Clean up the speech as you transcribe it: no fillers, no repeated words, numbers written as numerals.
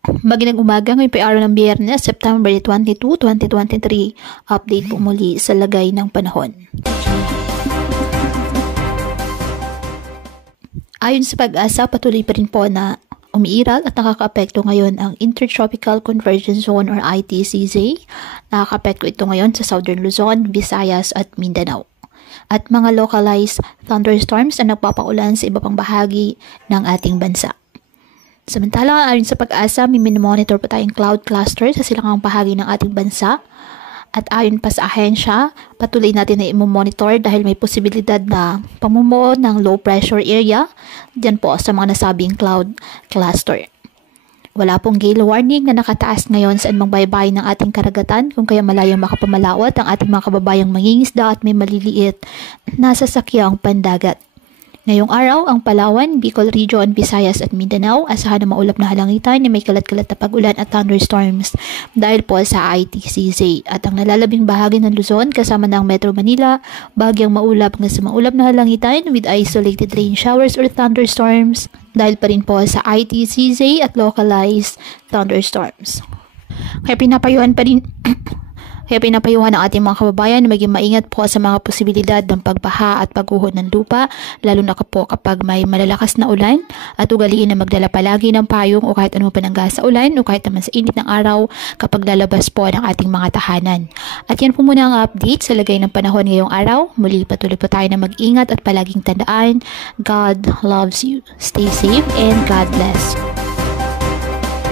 Magandang umaga, ngayon po ay araw ng Biyernes, September 22, 2023. Update po muli sa lagay ng panahon. Ayon sa Pag-asa, patuloy pa rin po na umiiral at nakakaapekto ngayon ang Intertropical Convergence Zone or ITCZ. Nakakaapekto ito ngayon sa Southern Luzon, Visayas at Mindanao. At mga localized thunderstorms na nagpapaulan sa iba pang bahagi ng ating bansa. Samantala, ayon sa Pag-asa, may minomonitor pa tayong cloud cluster sa silangang bahagi ng ating bansa. At ayon pa sa ahensya, patuloy natin na i-monitor dahil may posibilidad na pamumuo ng low pressure area dyan po sa mga nasabing cloud cluster. Wala pong gale warning na nakataas ngayon sa anumang baybay ng ating karagatan kung kaya malayong makapamalawat ang ating mga kababayang mangingisda at may maliliit na sasakyang pandagat. Ngayong araw, ang Palawan, Bicol Region, Visayas at Mindanao asahan na maulap na halangitan na may kalat-kalat na pag-ulan at thunderstorms dahil po sa ITCZ. At ang nalalabing bahagi ng Luzon kasama ng Metro Manila, bahagyang maulap hanggang sa maulap na halangitan with isolated rain showers or thunderstorms dahil pa rin po sa ITCZ at localized thunderstorms. Kaya pinapayuhan ng ating mga kababayan na maging maingat po sa mga posibilidad ng pagbaha at pagguho ng lupa, lalo na po kapag may malalakas na ulan, at ugaliin na magdala palagi ng payong o kahit ano panangga sa ulan o kahit naman sa init ng araw kapag lalabas po ng ating mga tahanan. At yan po muna ang update sa lagay ng panahon ngayong araw. Muli patuloy po tayo na mag-ingat at palaging tandaan, God loves you. Stay safe and God bless.